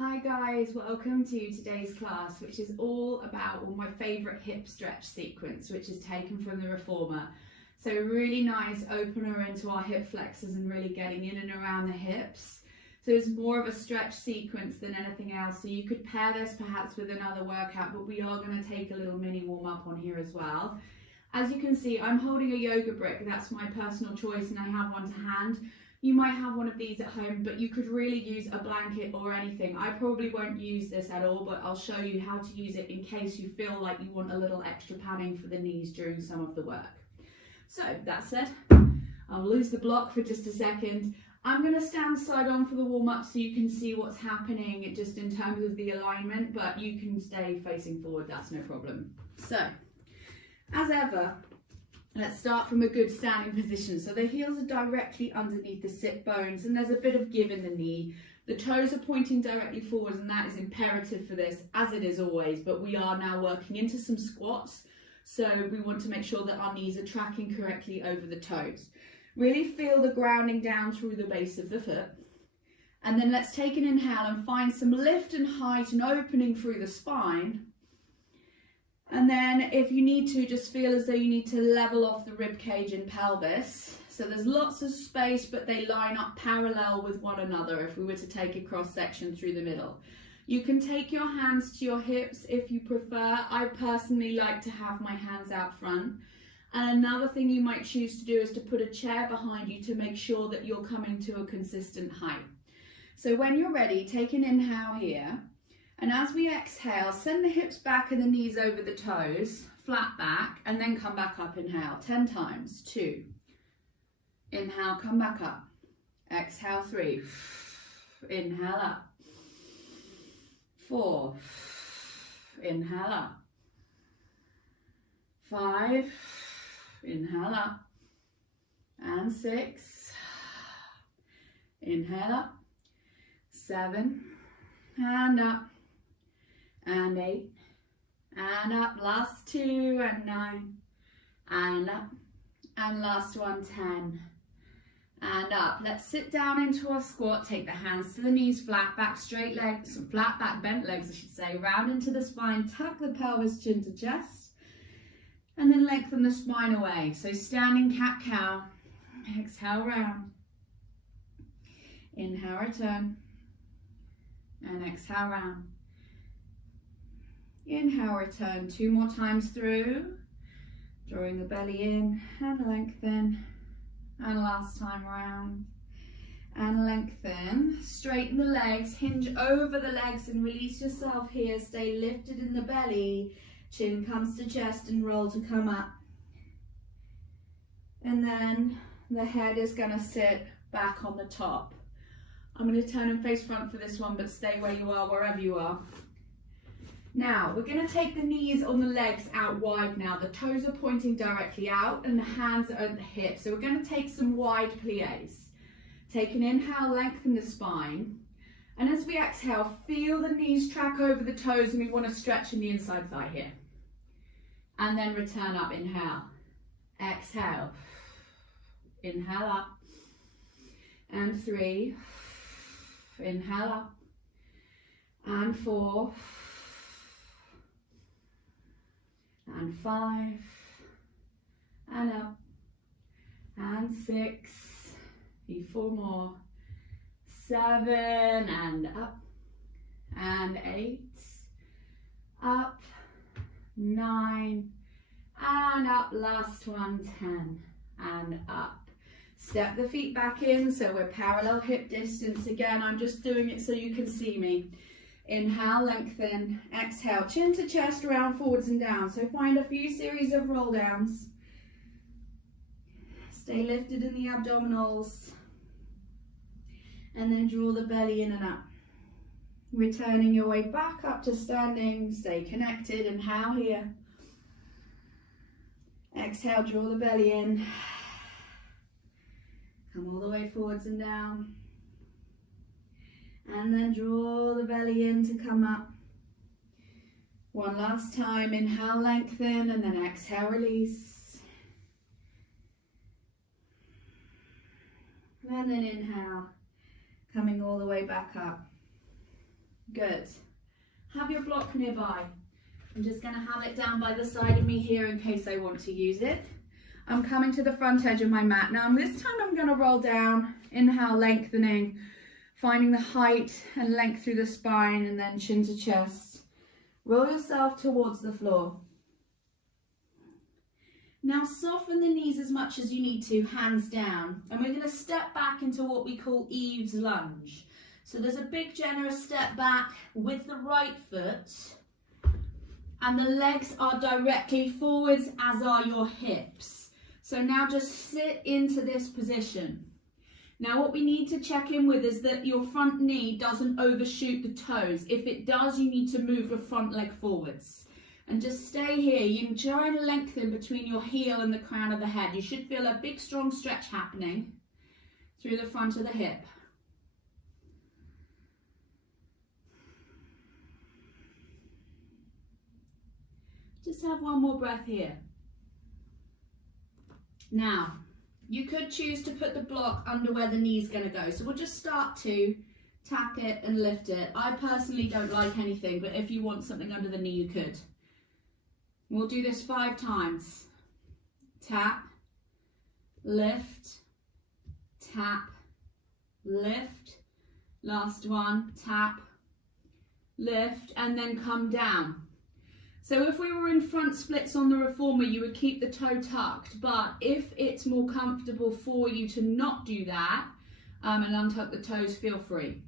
Hi guys, welcome to today's class, which is all about my favourite hip stretch sequence, which is taken from the Reformer. So really nice opener into our hip flexors and really getting in and around the hips. So it's more of a stretch sequence than anything else. So you could pair this perhaps with another workout, but we are going to take a little mini warm up on here as well. As you can see, I'm holding a yoga brick. That's my personal choice and I have one to hand. You might have one of these at home, but you could really use a blanket or anything. I probably won't use this at all, but I'll show you how to use it in case you feel like you want a little extra padding for the knees during some of the work. So that said, I'll lose the block for just a second. I'm going to stand side on for the warm up so you can see what's happening just in terms of the alignment, but you can stay facing forward, that's no problem. So, as ever, let's start from a good standing position. So the heels are directly underneath the sit bones and there's a bit of give in the knee. The toes are pointing directly forward and that is imperative for this, as it is always, but we are now working into some squats. So we want to make sure that our knees are tracking correctly over the toes. Really feel the grounding down through the base of the foot. And then let's take an inhale and find some lift and height and opening through the spine. And then if you need to, just feel as though you need to level off the rib cage and pelvis. So there's lots of space, but they line up parallel with one another if we were to take a cross section through the middle. You can take your hands to your hips if you prefer. I personally like to have my hands out front. And another thing you might choose to do is to put a chair behind you to make sure that you're coming to a consistent height. So when you're ready, take an inhale here. And as we exhale, send the hips back and the knees over the toes, flat back, and then come back up, inhale, 10 times, 2. Inhale, come back up. Exhale, 3. Inhale up. 4. Inhale up. 5. Inhale up. And 6. Inhale up. 7. And up. And 8, and up, last 2, and 9, and up, and last one, 10, and up. Let's sit down into our squat, take the hands to the knees, flat back, straight legs, flat back, bent legs, I should say, round into the spine, tuck the pelvis, chin to chest, and then lengthen the spine away. So standing cat-cow, exhale round, inhale, return, and exhale round. Inhale, return 2 more times through, drawing the belly in and lengthen, and last time round, and lengthen. Straighten the legs, hinge over the legs and release yourself here, stay lifted in the belly, chin comes to chest and roll to come up. And then the head is going to sit back on the top. I'm going to turn and face front for this one, but stay where you are, wherever you are. Now, we're going to take the knees on the legs out wide now. The toes are pointing directly out and the hands are at the hips. So we're going to take some wide pliés. Take an inhale, lengthen the spine. And as we exhale, feel the knees track over the toes and we want to stretch in the inside thigh here. And then return up, inhale. Exhale. Inhale up. And 3. Inhale up. And 4. And 5, and up, and 6, 4 more, 7, and up, and 8, up, 9, and up, last one, 10, and up. Step the feet back in, so we're parallel hip distance. Again, I'm just doing it so you can see me. Inhale, lengthen, exhale, chin to chest, round forwards and down. So find a few series of roll downs. Stay lifted in the abdominals. And then draw the belly in and up. Returning your way back up to standing, stay connected, inhale here. Exhale, draw the belly in. Come all the way forwards and down. And then draw the belly in to come up. One last time, inhale, lengthen, and then exhale, release. And then inhale, coming all the way back up. Good. Have your block nearby. I'm just going to have it down by the side of me here in case I want to use it. I'm coming to the front edge of my mat. Now this time I'm going to roll down, inhale, lengthening, finding the height and length through the spine, and then chin to chest. Roll yourself towards the floor. Now soften the knees as much as you need to, hands down. And we're going to step back into what we call Eve's lunge. So there's a big generous step back with the right foot. And the legs are directly forwards, as are your hips. So now just sit into this position. Now what we need to check in with is that your front knee doesn't overshoot the toes. If it does, you need to move your front leg forwards. And just stay here. You try to lengthen between your heel and the crown of the head. You should feel a big strong stretch happening through the front of the hip. Just have one more breath here. Now, you could choose to put the block under where the knee's going to go. So we'll just start to tap it and lift it. I personally don't like anything, but if you want something under the knee, you could. We'll do this 5 times. Tap, lift, tap, lift. Last one, tap, lift, and then come down. So if we were in front splits on the reformer, you would keep the toe tucked, but if it's more comfortable for you to not do that and untuck the toes, feel free.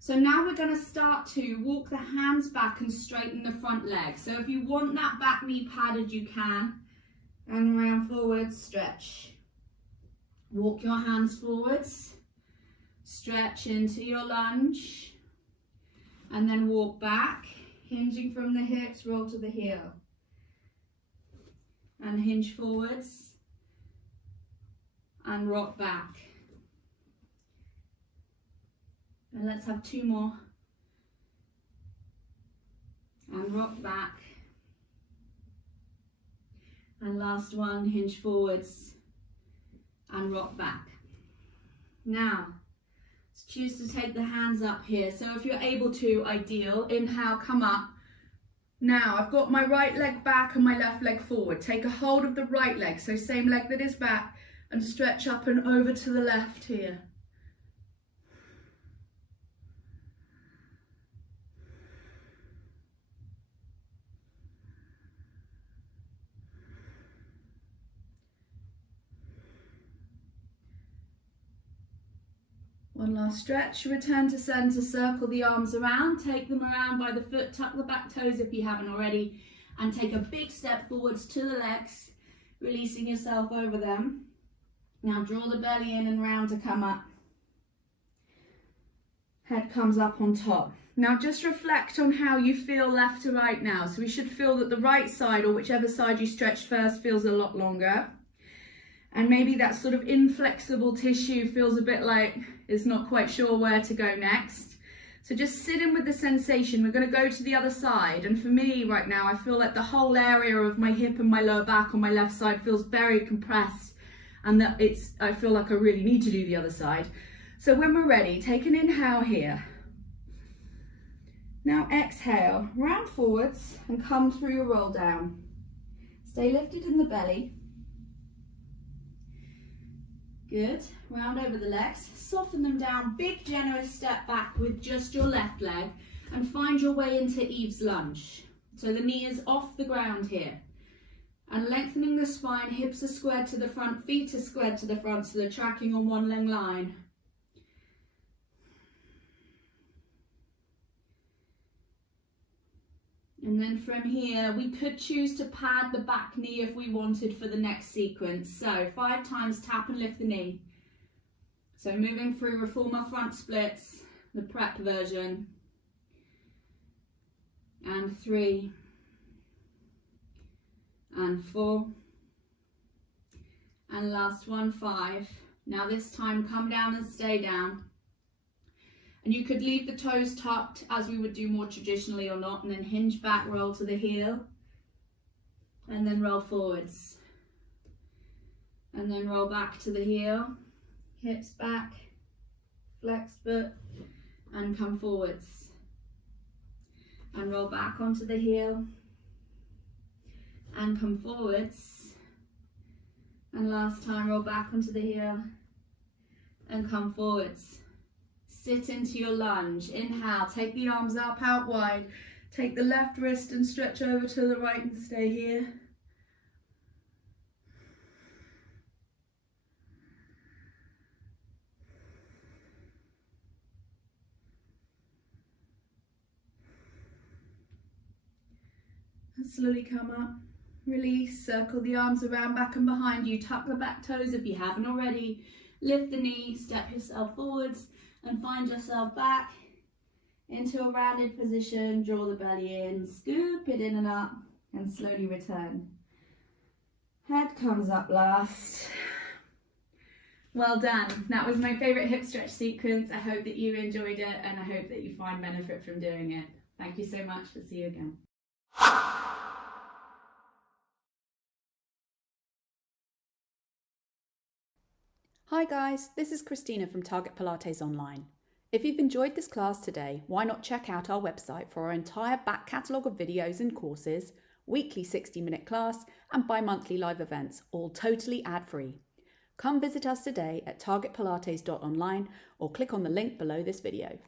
So now we're going to start to walk the hands back and straighten the front leg. So if you want that back knee padded, you can. And round forwards, stretch. Walk your hands forwards, stretch into your lunge, and then walk back. Hinging from the hips, roll to the heel. And hinge forwards. And rock back. And let's have 2 more. And rock back. And last one, hinge forwards. And rock back. Now, choose to take the hands up here. So if you're able to, ideal. Inhale, come up. Now I've got my right leg back and my left leg forward. Take a hold of the right leg, so same leg that is back, and stretch up and over to the left here. One last stretch, return to center, circle the arms around, take them around by the foot, tuck the back toes if you haven't already, and take a big step forwards to the legs, releasing yourself over them. Now draw the belly in and round to come up. Head comes up on top. Now just reflect on how you feel left to right now. So we should feel that the right side, or whichever side you stretch first, feels a lot longer. And maybe that sort of inflexible tissue feels a bit like it's not quite sure where to go next. So just sit in with the sensation. We're going to go to the other side. And for me right now, I feel like the whole area of my hip and my lower back on my left side feels very compressed, and that I feel like I really need to do the other side. So when we're ready, take an inhale here. Now exhale, round forwards and come through your roll down. Stay lifted in the belly. Good, round over the legs, soften them down, big generous step back with just your left leg, and find your way into Eve's lunge. So the knee is off the ground here. And lengthening the spine, hips are squared to the front, feet are squared to the front, so they're tracking on one long line. And then from here, we could choose to pad the back knee if we wanted for the next sequence. So 5 times tap and lift the knee. So moving through reformer front splits, the prep version. And 3. And 4. And last one, 5. Now this time, come down and stay down. And you could leave the toes tucked as we would do more traditionally or not, and then hinge back, roll to the heel, and then roll forwards. And then roll back to the heel, hips back, flex foot, and come forwards. and roll back onto the heel and come forwards, and last time roll back onto the heel and come forwards. Sit into your lunge. Inhale, take the arms up out wide, take the left wrist and stretch over to the right and stay here. And slowly come up, release, circle the arms around, back and behind you, tuck the back toes if you haven't already, lift the knee, step yourself forwards and find yourself back into a rounded position, draw the belly in, scoop it in and up and slowly return. Head comes up last. Well done. That was my favourite hip stretch sequence. I hope that you enjoyed it and I hope that you find benefit from doing it. Thank you so much. We'll see you again. Hi guys, this is Christina from Target Pilates Online. If you've enjoyed this class today, why not check out our website for our entire back catalogue of videos and courses, weekly 60-minute class and bi-monthly live events, all totally ad-free. Come visit us today at targetpilates.online or click on the link below this video.